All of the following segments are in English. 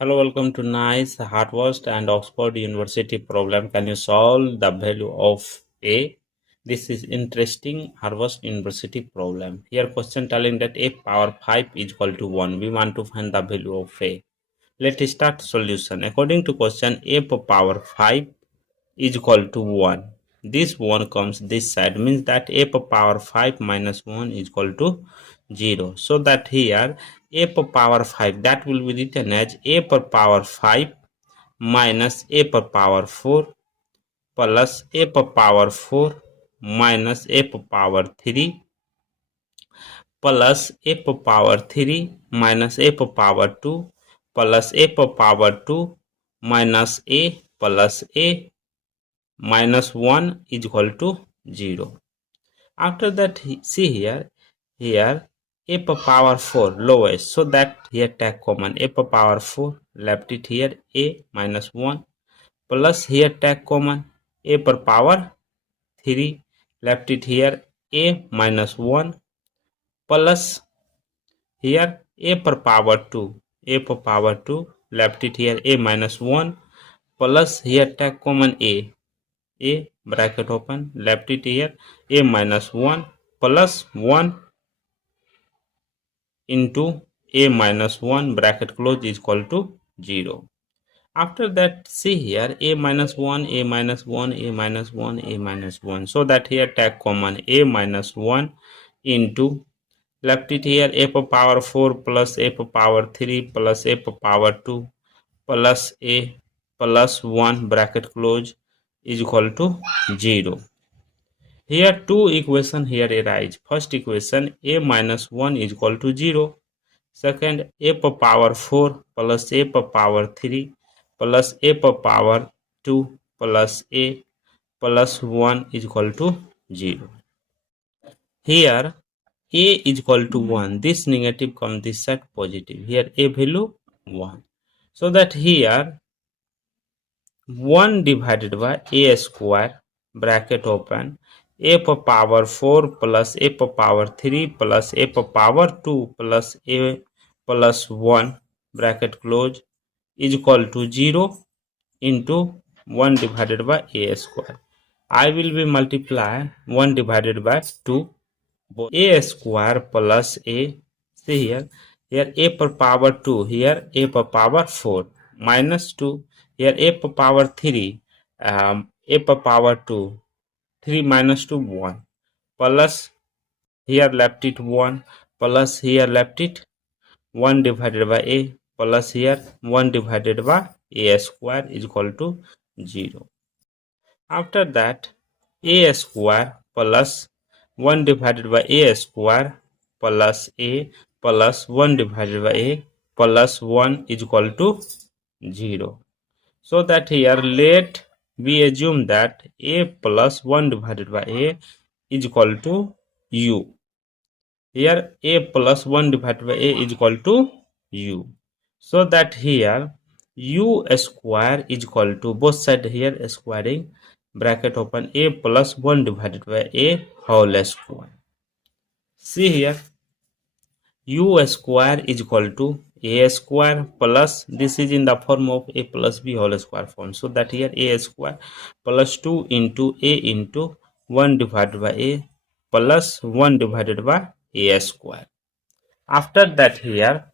Hello, welcome to nice Harvard and Oxford University problem. Can you solve the value of A? This is interesting Harvard University problem. Here question telling that A power 5 is equal to 1. We want to find the value of A. Let's start solution. According to question, A power 5 is equal to 1. This 1 comes this side, means that A power 5 minus 1 is equal to 0. So that here A power 5, that will be written as A power 5 minus A power 4 plus A power 4 minus A power 3 plus A power 3 minus A power 2 plus A power 2 minus A plus A minus 1 is equal to 0. After that, see here A power 4 lowest, so that here take common A power 4, left it here A minus 1 plus here take common A power 3, left it here A minus 1 plus here A power 2, A power 2, left it here A minus 1 plus here take common A bracket open, left it here A minus 1 plus 1 into A minus 1 bracket close is equal to 0. After that, see here A minus 1, A minus 1, A minus 1, A minus 1. So that here take common A minus 1 into, left it here A power 4 plus A power 3 plus A power 2 plus A plus 1 bracket close is equal to 0. Here two equations here arise. First equation A minus 1 is equal to 0. Second, A power 4 plus A power 3 plus A power 2 plus A plus 1 is equal to 0. Here A is equal to 1. This negative comes this side positive. Here A value 1. So that here 1 divided by A square bracket open A power 4 plus A power 3 plus A power 2 plus A plus 1 bracket close is equal to 0 into 1 divided by A square. I will be multiply 1 divided by 2, A square plus A, see here A power 2, here A power 4 minus 2, here A power 3, A power 2, 3 minus 2 1 plus here left it 1 plus here left it 1 divided by A plus here 1 divided by A square is equal to 0. After that, A square plus 1 divided by A square plus A plus 1 divided by A plus 1 is equal to 0. So that here let we assume that A plus 1 divided by A is equal to U. Here A plus 1 divided by A is equal to U. So that here U square is equal to, both side here squaring, bracket open, A plus 1 divided by A whole square. See here U square is equal to A square plus, this is in the form of A plus B whole square form. So that here A square plus 2 into A into 1 divided by A plus 1 divided by A square. After that here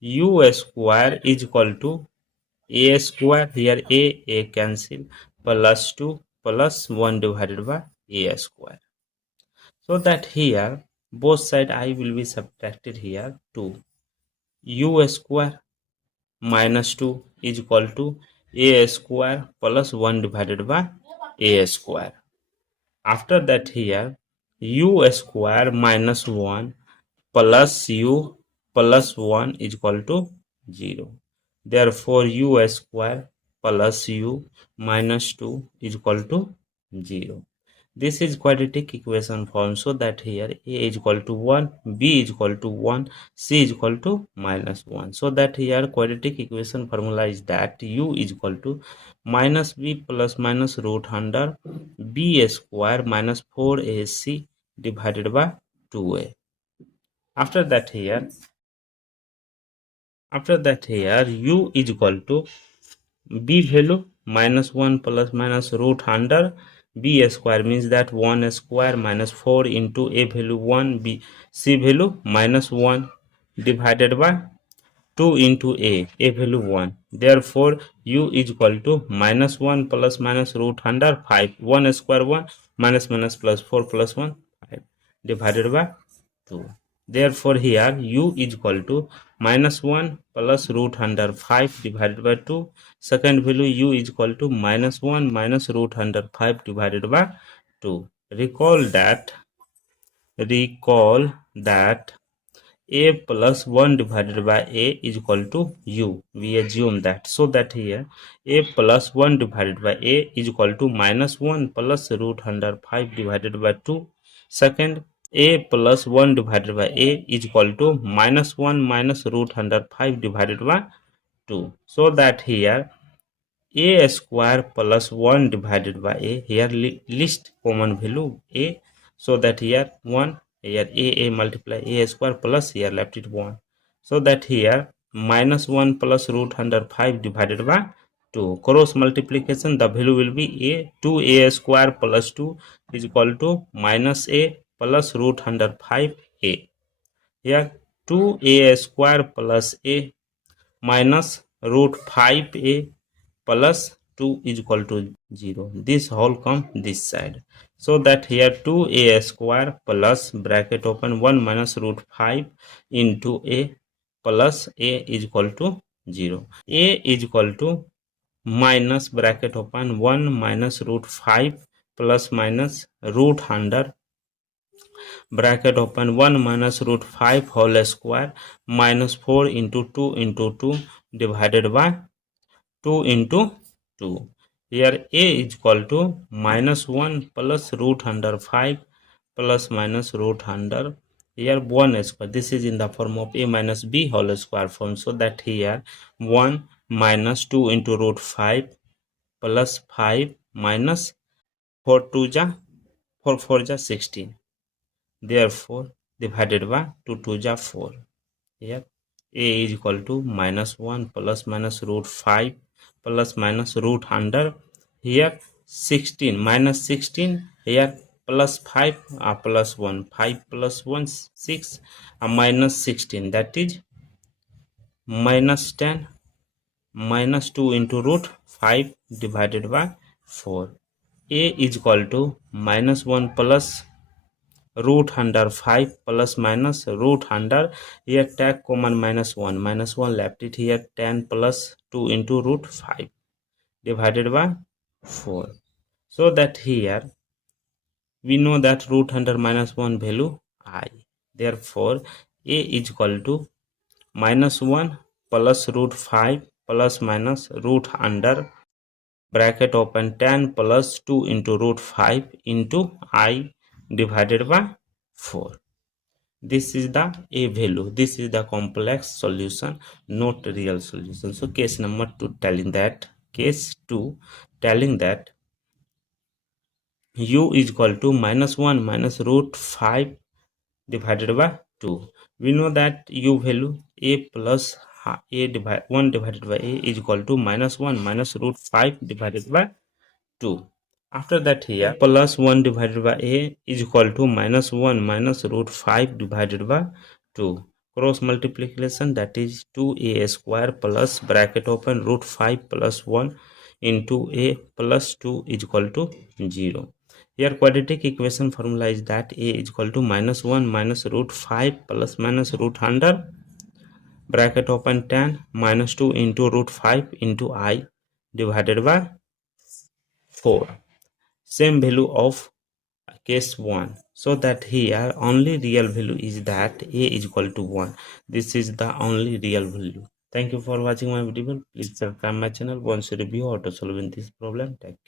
U square is equal to A square, here A cancel, plus 2 plus 1 divided by A square. So that here both side I will be subtracted here 2. U square minus 2 is equal to A square plus 1 divided by A square. After that here U square minus 1 plus U plus 1 is equal to 0. Therefore, U square plus U minus 2 is equal to 0. This is quadratic equation form, so that here A is equal to 1, B is equal to 1, C is equal to minus 1. So that here quadratic equation formula is that U is equal to minus B plus minus root under B square minus 4AC divided by 2A. After that here After that here u is equal to b value minus 1 plus minus root under b square, means that 1 square minus 4 into a value 1, b c value minus 1 divided by 2 into a value 1. Therefore u is equal to minus 1 plus minus root under 5, 1 square 1 minus minus plus 4 plus 1 5 divided by 2. Therefore here u is equal to minus 1 plus root under 5 divided by 2. Second value u is equal to minus 1 minus root under 5 divided by 2. Recall that a plus 1 divided by a is equal to u. We assume that, so that here a plus 1 divided by a is equal to minus 1 plus root under 5 divided by 2. Second, a plus 1 divided by a is equal to minus 1 minus root under 5 divided by 2. So that here a square plus 1 divided by a, here list common value a, so that here 1, here a multiply a square plus here left it 1, so that here minus 1 plus root under 5 divided by 2. Cross multiplication, the value will be a, 2a square plus 2 is equal to minus a plus root under 5a. Here 2a square plus a minus root 5a plus 2 is equal to 0. This whole come this side, so that here 2a square plus bracket open 1 minus root 5 into a plus a is equal to 0. A is equal to minus bracket open 1 minus root 5 plus minus root under bracket open 1 minus root 5 whole square minus 4 into 2 into 2 divided by 2 into 2. Here a is equal to minus 1 plus root under 5 plus minus root under here 1 square. This is in the form of a minus b whole square form, so that here 1 minus 2 into root 5 plus 5 minus 4 2 ja 4 4 ja 16. Therefore divided by 2 2 ja 4. Here a is equal to minus 1 plus minus root 5 plus minus root under here 16 minus 16, here plus 5 plus 1, 5 plus 1 6 minus 16, that is minus 10 minus 2 into root 5 divided by 4. A is equal to minus 1 plus root under 5 plus minus root under, here take common minus 1 left it here 10 plus 2 into root 5 divided by 4. So that here we know that root under minus 1 value I. Therefore a is equal to minus 1 plus root 5 plus minus root under bracket open 10 plus 2 into root 5 into I divided by 4. This is the a value. This is the complex solution, not real solution. So case number 2 telling that u is equal to minus 1 minus root 5 divided by 2. We know that u value a plus a divided 1 divided by a is equal to minus 1 minus root 5 divided by 2. After that here plus 1 divided by a is equal to minus 1 minus root 5 divided by 2. Cross multiplication, that is 2a square plus bracket open root 5 plus 1 into a plus 2 is equal to 0. Here quadratic equation formula is that a is equal to minus 1 minus root 5 plus minus root under bracket open 10 minus 2 into root 5 into I divided by 4. Same value of case 1, so that here only real value is that a is equal to 1. This is the only real value. Thank you for watching my video. Please subscribe my channel once you review how to solve this problem. Thank you.